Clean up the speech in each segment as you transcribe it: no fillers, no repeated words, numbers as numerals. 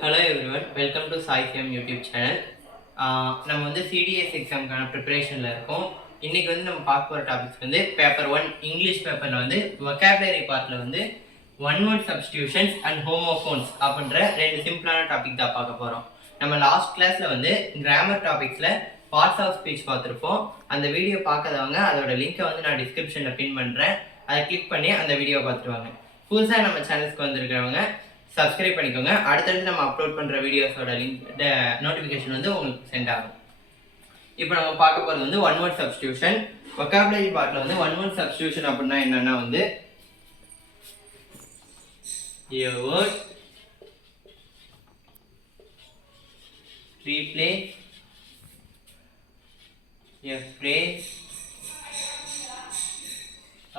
Hello everyone, welcome to சாய்ஃபியம் YouTube channel. நம்ம வந்து சிடிஎஸ் எக்ஸாமுக்கான ப்ரிப்பரேஷனில் இருக்கோம். இன்றைக்கி வந்து நம்ம பார்க்க போகிற டாபிக்ஸ் வந்து பேப்பர் 1 இங்கிலீஷ் பேப்பரில் வந்து வொக்காபுலரி பார்ட்டில் வந்து one word substitutions and homophones அப்படின்ற ரெண்டு சிம்பிளான டாபிக் தான் பார்க்க போகிறோம். நம்ம லாஸ்ட் கிளாஸில் வந்து கிராமர் டாபிக்ஸில் பார்ட்ஸ் ஆஃப் ஸ்பீச் பார்த்துருப்போம். அந்த வீடியோ பார்க்காதவங்க அதோட லிங்க்கை வந்து நான் டிஸ்கிரிப்ஷனில் பின் பண்ணுறேன். அதை கிளிக் பண்ணி அந்த வீடியோ பார்த்துருவாங்க. புதுசாக நம்ம சேனல்ஸ்க்கு வந்திருக்கிறவங்க சப்ஸ்கிரைப் பண்ணிக்கோங்க. அடுத்தடுத்து நம்ம அப்லோட் பண்ணுற வீடியோஸோட லிங்க் நோட்டிஃபிகேஷன் வந்து உங்களுக்கு சென்ட் ஆகும். இப்போ நம்ம பார்க்க போகிறது வந்து ஒன் வேர்ட் சப்ஸ்டியூஷன். வொக்காபுலரி பார்ட்டில் வந்து ஒன் வேர்ட் சப்ஸ்டியூஷன் அப்படின்னா என்னென்னா வந்து a word replace a phrase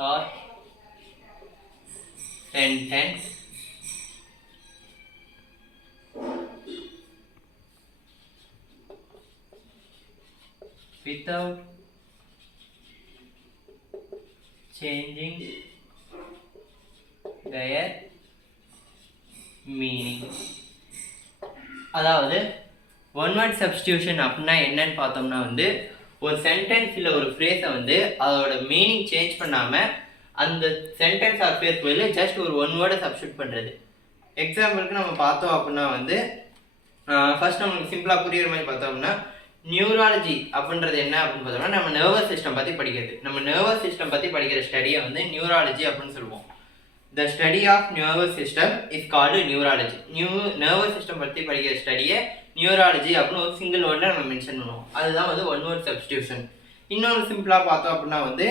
or sentence without changing their meaning. அதாவது ஒன் வேர்ட் சப்ஸ்டியூஷன் அப்படின்னா என்னன்னு பார்த்தோம்னா வந்து ஒரு சென்டென்ஸ் இல்லை ஒரு ஃப்ரேஸை வந்து அதோட மீனிங் சேஞ்ச் பண்ணாமல் அந்த சென்டென்ஸ் ஆர் ஃப்ரேஸ் பதில் ஜஸ்ட் ஒரு ஒன் வேர்டை சப்ஸ்டியூட் பண்ணுறது. எக்ஸாம்பிளுக்கு நம்ம பார்த்தோம் அப்படின்னா வந்து ஃபர்ஸ்ட் நம்மளுக்கு சிம்பிளாக புரியுற மாதிரி பார்த்தோம்னா நியூராலஜி அப்படின்றது என்ன அப்படின்னு பார்த்தோம்னா நம்ம நர்வஸ் சிஸ்டம் பற்றி படிக்கிறது. நம்ம நர்வஸ் சிஸ்டம் பற்றி படிக்கிற ஸ்டடியை வந்து நியூராலஜி அப்படின்னு சொல்லுவோம். The study of nervous system is called neurology. nervous system பற்றி படிக்கிற ஸ்டடியை நியூராலஜி அப்படின்னு ஒரு சிங்கிள் வேர்டில் நம்ம மென்ஷன் பண்ணுவோம். அதுதான் வந்து ஒன் வேர்ட் சப்ஸ்டியூஷன். இன்னொரு சிம்பிளாக பார்த்தோம் அப்படின்னா வந்து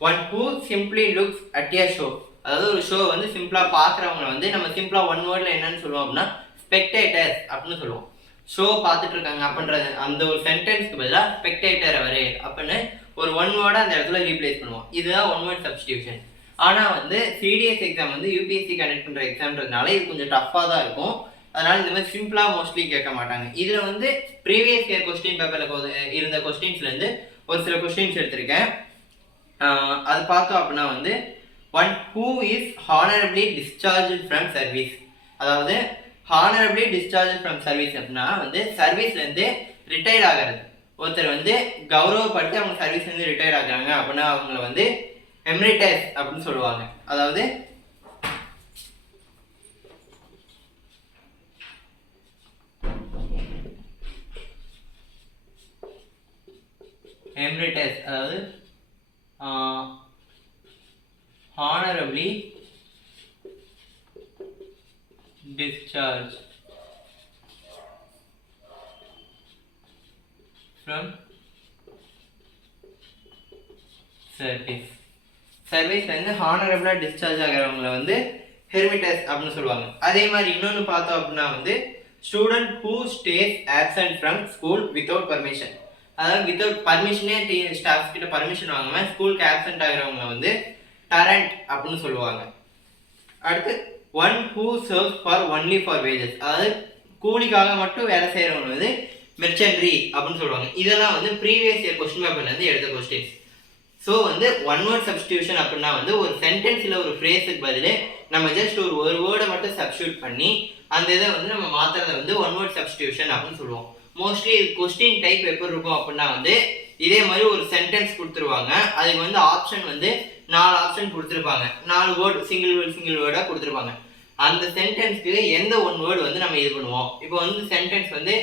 one who simply looks at a show. அதாவது ஒரு ஷோ வந்து சிம்பிளாக பார்க்குறவங்க வந்து நம்ம சிம்பிளாக ஒன் வேர்டில் என்னன்னு சொல்லுவோம் அப்படின்னா ஸ்பெக்டேட்டர்ஸ் அப்படின்னு சொல்லுவோம். ஷோ பார்த்துட்டு இருக்காங்க அப்படின்றது அந்த ஒரு சென்டென்ஸ்க்கு பதிலாக ஸ்பெக்டேட்டர் அவரு அப்படின்னு ஒரு ஒன் வேர்டை அந்த இடத்துல ரீப்ளேஸ் பண்ணுவோம். இதுதான் ஒன் வேர்ட் சப்ஸ்டியூஷன். ஆனால் வந்து சிடிஎஸ் எக்ஸாம் வந்து யூபிஎஸ்சி கண்டக்ட் பண்ணுற எக்ஸாம்ன்றதுனால இது கொஞ்சம் டஃப்பாக தான் இருக்கும். அதனால் இந்த மாதிரி சிம்பிளாக மோஸ்ட்லி கேட்க மாட்டாங்க. இதில் வந்து ப்ரீவியஸ் இயர் கொஸ்டின் பேப்பரில் இருந்த கொஸ்டின்ஸ்லேருந்து ஒரு சில கொஸ்டின்ஸ் எடுத்திருக்கேன். அது பார்த்தோம் அப்படின்னா வந்து one who is honourably discharge from service. அதாவது ஹானரபிளி டிஸ்சார்ஜ் ஃப்ரம் சர்வீஸ் அப்படின்னா வந்து சர்வீஸ்லேருந்து ரிட்டையர்ட் ஆகிறது. ஒருத்தர் வந்து கௌரவப்படுத்தி அவங்க சர்வீஸ்லேருந்து ரிட்டையர்ட் ஆகுறாங்க அப்படின்னா அவங்கள வந்து எம்ரிட்டஸ் அப்படின்னு சொல்லுவாங்க. அதாவது எம்ரிட்டஸ் அதாவது honourably discharge from service. சர்வீஸ்லேருந்து ஹானரபிளாக discharge ஆகிறவங்கள வந்து ஹெர்மிட்டஸ் அப்படின்னு சொல்லுவாங்க. அதே மாதிரி இன்னொன்று பார்த்தோம் அப்படின்னா வந்து student who stay absent from school without permission. அதாவது வித்தவுட் பர்மிஷனே ஸ்டாஃப்ஸ் கிட்ட பர்மிஷன் வாங்காமல் ஸ்கூலுக்கு ஆப்சென்ட் ஆகிறவங்க வந்து டரண்ட் அப்படின்னு சொல்லுவாங்க. அடுத்து one who serves for only for wages. அதாவது கூலிக்காக மட்டும் வேலை செய்கிறவங்க வந்து மெர்ச்சன்ட்ரி அப்படின்னு சொல்லுவாங்க. இதெல்லாம் வந்து ப்ரீவியஸ் இயர் கொஸ்டின் பேப்பர்லேருந்து எடுத்த கொஸ்டின்ஸ். ஸோ வந்து ஒன் வேர்ட் சப்ஸ்டியூஷன் அப்படின்னா வந்து ஒரு சென்டென்ஸில் ஒரு ஃப்ரேஸுக்கு பதில் நம்ம ஜஸ்ட் ஒரு வேர்டை மட்டும் சப்ஸ்டியூட் பண்ணி அந்த இதை வந்து நம்ம மாற்றுறதை வந்து ஒன் வேர்ட் சப்ஸ்டியூஷன் அப்படின்னு சொல்லுவோம். மோஸ்ட்லி கொஸ்டின் டைப் எப்படி இருக்கும் அப்படின்னா வந்து இதே மாதிரி ஒரு சென்டென்ஸ் கொடுத்துருவாங்க. அதுக்கு வந்து ஆப்ஷன் வந்து 4 ஆப்ஷன் கொடுத்துருப்பாங்க. 4 வேர்டு சிங்கிள் வேர்டாக கொடுத்துருப்பாங்க. அந்த சென்டென்ஸ்க்கு எந்த ஒன் வேர்டு வந்து நம்ம இது பண்ணுவோம். இப்போ வந்து சென்டென்ஸ் வந்து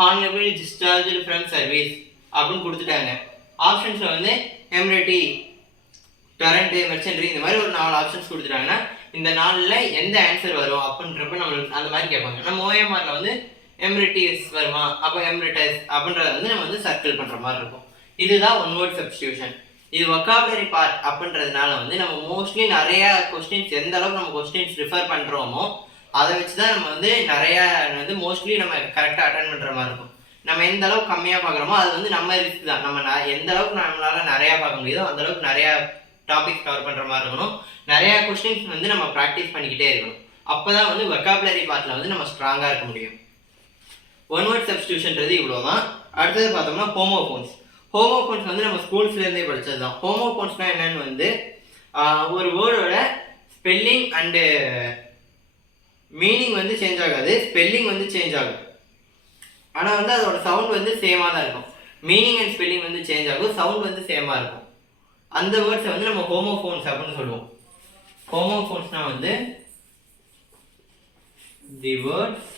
ஹானரபிளி டிஸ்சார்ஜ்டு ஃப்ரம் சர்வீஸ் அப்படின்னு கொடுத்துட்டாங்க. ஆப்ஷன்ஸில் வந்து எம்ரிட்டி, டரண்ட்டு, மெர்ச்சன்ட்ரி இந்த மாதிரி ஒரு 4 ஆப்ஷன்ஸ் கொடுத்துட்டாங்கன்னா இந்த 4ல் எந்த ஆன்சர் வரும் அப்படின்றப்ப நம்மளுக்கு அந்த மாதிரி கேட்பாங்க. நம்ம ஓஎம்ஆரில் வந்து எம்ரிட்டிஸ் வருமா, அப்போ எம்ரிட்டஸ் அப்படின்றத வந்து நம்ம வந்து சர்க்கிள் பண்ணுற மாதிரி இருக்கும். இதுதான் ஒன் வேர்ட் சப்ஸ்டியூஷன். இது வொக்காபுலரி பார்ட் அப்படின்றதுனால வந்து நம்ம மோஸ்ட்லி நிறையா கொஸ்டின்ஸ் எந்த அளவுக்கு நம்ம கொஸ்டின்ஸ் ரிஃபர் பண்ணுறோமோ அதை வச்சு தான் நம்ம வந்து நிறையா வந்து மோஸ்ட்லி நம்ம கரெக்டாக அட்டென்ட் பண்ணுற மாதிரி இருக்கும். நம்ம எந்த அளவுக்கு கம்மியாக பார்க்குறோமோ அது வந்து நம்ம ரிஸ்க் தான். நம்ம எந்த அளவுக்கு நம்மளால் நிறையா பார்க்க முடியுதோ அந்த அளவுக்கு நிறையா டாபிக்ஸ் கவர் பண்ணுற மாதிரி இருக்கணும். நிறையா கொஸ்டின்ஸ் வந்து நம்ம ப்ராக்டிஸ் பண்ணிக்கிட்டே இருக்கணும். அப்போ தான் வந்து வொக்காபுலரி பார்ட்டில் வந்து நம்ம ஸ்ட்ராங்காக இருக்க முடியும். ஒன் வேர்ட் சப்ஸ்டியூஷன்றது இவ்வளோ தான். அடுத்தது பார்த்தோம்னா ஹோமோஃபோன்ஸ். ஹோமோஃபோன்ஸ் வந்து நம்ம ஸ்கூல்ஸ்லேருந்தே படித்தது தான். ஹோமோஃபோன்ஸ்னால் என்னென்னு வந்து ஒரு வேர்டோட ஸ்பெல்லிங் அண்டு மீனிங் வந்து சேஞ்ச் ஆகாது, ஸ்பெல்லிங் வந்து சேஞ்ச் ஆகும். ஆனால் வந்து அதோட சவுண்ட் வந்து சேமாக தான் இருக்கும். மீனிங் அண்ட் ஸ்பெல்லிங் வந்து சேஞ்ச் ஆகும், சவுண்ட் வந்து சேமாக இருக்கும். அந்த வேர்ட்ஸை வந்து நம்ம ஹோமோஃபோன்ஸ் அப்படின்னு சொல்லுவோம். ஹோமோஃபோன்ஸ்னா வந்து தி words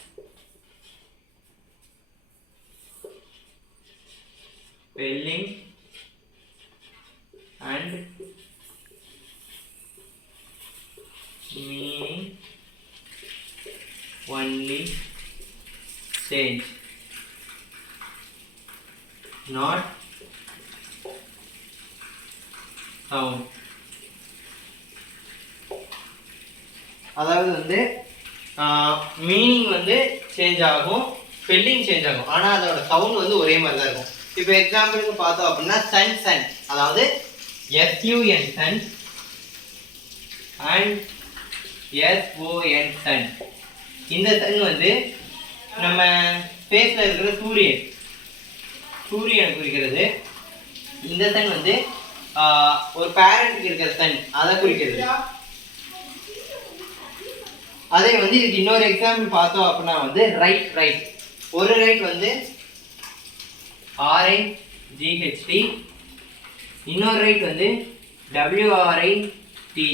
spelling and meaning only change, not sound. அதாவது வந்து மீனிங் வந்து சேஞ்ச் ஆகும், ஸ்பெல்லிங் சேஞ்ச் ஆகும், ஆனால் அதோட சவுண்ட் வந்து ஒரே மாதிரி தான் இருக்கும். இப்போ எக்ஸாம்பிளுக்கு பார்த்தோம் அப்படின்னா சன் சன், அதாவது SUN sun and SON sun. இந்த சன் வந்து நம்ம ஸ்பேஸில் இருக்கிற சூரியனை குறிக்கிறது. இந்த சன் வந்து ஒரு பேரண்ட்டுக்கு இருக்கிற சன், அதை குறிக்கிறது. அதே வந்து இதுக்கு இன்னொரு எக்ஸாம்பிள் பார்த்தோம் அப்படின்னா வந்து ரைட். ஒரு ரைட் வந்து RIGHT, இன்னொரு ரைட் வந்து WRITE.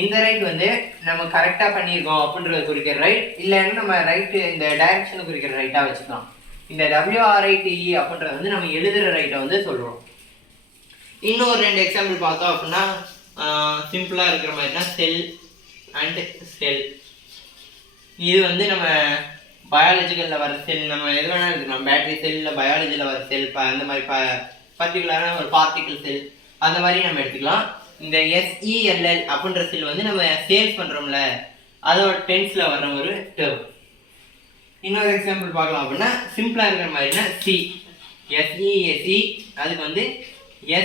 இந்த ரைட் வந்து நம்ம கரெக்டாக பண்ணியிருக்கோம் அப்படின்றத குறிக்கிற ரைட், இல்லைன்னா நம்ம ரைட்டு இந்த டைரக்ஷனை குறிக்கிற ரைட்டாக வச்சுக்கலாம். இந்த WRITE அப்படின்றது வந்து நம்ம எழுதுகிற ரைட்டை வந்து சொல்கிறோம். இன்னொரு 2 எக்ஸாம்பிள் பார்த்தோம் அப்படின்னா சிம்பிளாக இருக்கிற மாதிரினா செல் அண்ட் செல். இது வந்து நம்ம பயாலஜிக்கலில் வர செல், நம்ம எது வேணாலும் எடுத்துக்கலாம். பேட்டரி செல், இல்லை பயாலஜியில் வர செல், அந்த மாதிரி பர்டிகுலரான ஒரு பார்ட்டிக்கல் செல், அந்த மாதிரி நம்ம எடுத்துக்கலாம். இந்த SELL அப்படின்ற செல் வந்து நம்ம சேல்ஸ் பண்ணுறோம்ல, அதோட டென்ஸில் வர்ற ஒரு டேர்ம். இன்னொரு எக்ஸாம்பிள் பார்க்கலாம் அப்படின்னா சிம்பிளாக இருக்கிற மாதிரினா SESE, அதுக்கு வந்து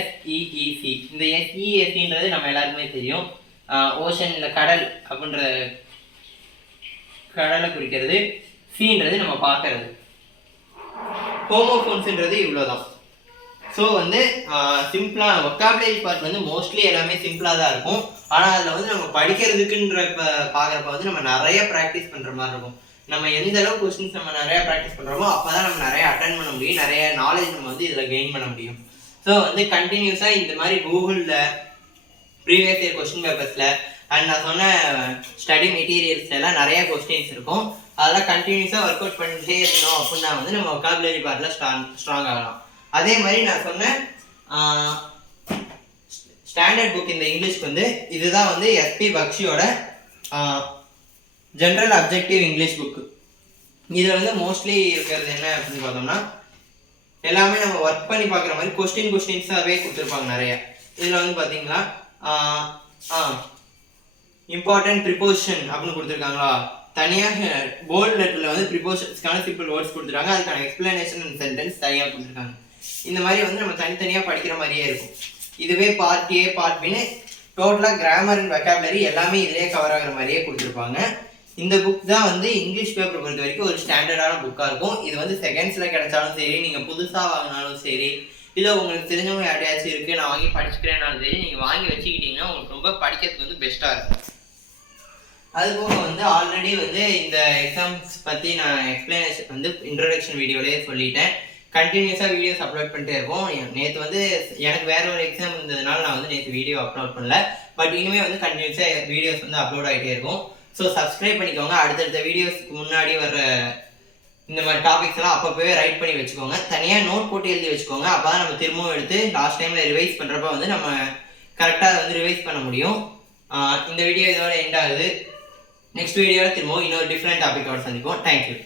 SEEC. இந்த SESEன்றது நம்ம எல்லாருக்குமே தெரியும், ஓஷன் இல்லை கடல் அப்படின்ற கடலை குறிக்கிறது. சீன்றது நம்ம பார்க்கறது. ஹோமோஃபோன்ஸ்ன்றது இவ்வளோதான். ஸோ வந்து சிம்பிளாக ஒக்காபுலரி பார்ட் வந்து மோஸ்ட்லி எல்லாமே சிம்பிளாக தான் இருக்கும். ஆனால் அதில் வந்து நம்ம படிக்கிறதுக்குன்ற பார்க்குறப்ப வந்து நம்ம நிறைய ப்ராக்டிஸ் பண்ணுற மாதிரி இருக்கும். நம்ம எந்த அளவு கொஸ்டின்ஸ் நம்ம நிறையா ப்ராக்டிஸ் பண்ணுறோமோ அப்போ தான் நம்ம நிறைய அட்டன் பண்ண முடியும், நிறைய நாலேஜ் நம்ம வந்து இதில் கெயின் பண்ண முடியும். ஸோ வந்து கண்டினியூஸாக இந்த மாதிரி கூகுளில் ப்ரீவியஸ் இயர் கொஸ்டின் பேப்பர்ஸில் அண்ட் நான் சொன்ன ஸ்டடி மெட்டீரியல்ஸ்ல எல்லாம் நிறைய கொஸ்டின்ஸ் இருக்கும். அதெல்லாம் கண்டினியூஸாக ஒர்க் அவுட் பண்ணிட்டே இருந்தோம் அப்படின்னா வந்து நம்ம ஒக்காபுலரி பார்ட்டில் ஸ்ட்ராங் ஆகலாம். அதே மாதிரி நான் சொன்ன ஸ்டாண்டர்ட் புக் இந்த இங்கிலீஷ்க்கு வந்து இதுதான் வந்து SP பக்ஷியோட ஜென்ரல் அப்ஜெக்டிவ் இங்கிலீஷ் புக்கு. இதில் வந்து மோஸ்ட்லி இருக்கிறது என்ன அப்படின்னு பார்த்தோம்னா எல்லாமே நம்ம ஒர்க் பண்ணி பார்க்குற மாதிரி கொஸ்டின்ஸாகவே கொடுத்துருப்பாங்க நிறைய. இதில் வந்து பார்த்தீங்கன்னா இம்பார்ட்டன்ட் ப்ரிப்போசிஷன் அப்படின்னு கொடுத்துருக்காங்களா, தனியாக போல்ட் லெட்டரில் வந்து ப்ரிப்போசிஷன்ஸ்க்கான சிம்பிள் வேர்ட்ஸ் கொடுத்துருக்காங்க, அதுக்கான எக்ஸ்பிளனேஷன் அண்ட் சென்டென்ஸ் தனியாக கொடுத்துருக்காங்க. இந்த மாதிரி வந்து நம்ம தனித்தனியாக படிக்கிற மாதிரியே இருக்கும். இதுவே பார்ட் A பார்ட் Bன்னு டோட்டலாக கிராமர் அண்ட் வெக்காபுலரி எல்லாமே இதிலே கவர் ஆகிற மாதிரியே கொடுத்துருப்பாங்க. இந்த புக் தான் வந்து இங்கிலீஷ் பேப்பர் பொறுத்த வரைக்கும் ஒரு ஸ்டாண்டர்டான புக்காக இருக்கும். இது வந்து செகண்ட்ஸில் கிடைச்சாலும் சரி, நீங்கள் புதுசாக வாங்கினாலும் சரி, இல்லை உங்களுக்கு தெரிஞ்சவங்க யாரையாச்சும் இருக்குது நான் வாங்கி படிச்சுக்கிறேன்னாலும் சரி, நீங்கள் வாங்கி வச்சுக்கிட்டீங்கன்னா உங்களுக்கு ரொம்ப படிக்கிறதுக்கு வந்து பெஸ்ட்டாக இருக்கும். அதுபோக வந்து ஆல்ரெடி வந்து இந்த எக்ஸாம்ஸ் பற்றி நான் எக்ஸ்பிளனேஷன் வந்து இன்ட்ரோடக்ஷன் வீடியோலேயே சொல்லிட்டேன். கண்டினியூஸாக வீடியோஸ் அப்லோட் பண்ணிட்டே இருப்போம். நேற்று வந்து எனக்கு வேற ஒரு எக்ஸாம் இருந்ததுனால நான் வந்து நேற்று வீடியோ அப்லோட் பண்ணல. பட் இனிமேல் வந்து கண்டினியூஸாக வீடியோஸ் வந்து அப்லோட் ஆகிட்டே இருக்கும். ஸோ சப்ஸ்கிரைப் பண்ணிக்கோங்க. அடுத்தடுத்த வீடியோஸ்க்கு முன்னாடி வர இந்த மாதிரி டாபிக்ஸ் எல்லாம் அப்பப்போவே ரைட் பண்ணி வச்சுக்கோங்க. தனியாக நோட் போட்டு எழுதி வச்சுக்கோங்க. அப்போ தான் நம்ம திரும்பவும் எடுத்து லாஸ்ட் டைமில் ரிவைஸ் பண்ணுறப்ப வந்து நம்ம கரெக்டாக வந்து ரிவைஸ் பண்ண முடியும். இந்த வீடியோ இதோட எண்ட் ஆகுது. நெக்ஸ்ட் வீடியோவில் திரும்பவும் இன்னொரு டிஃப்ரெண்ட் டாபிக்கோட சந்திப்போம். தேங்க்யூ.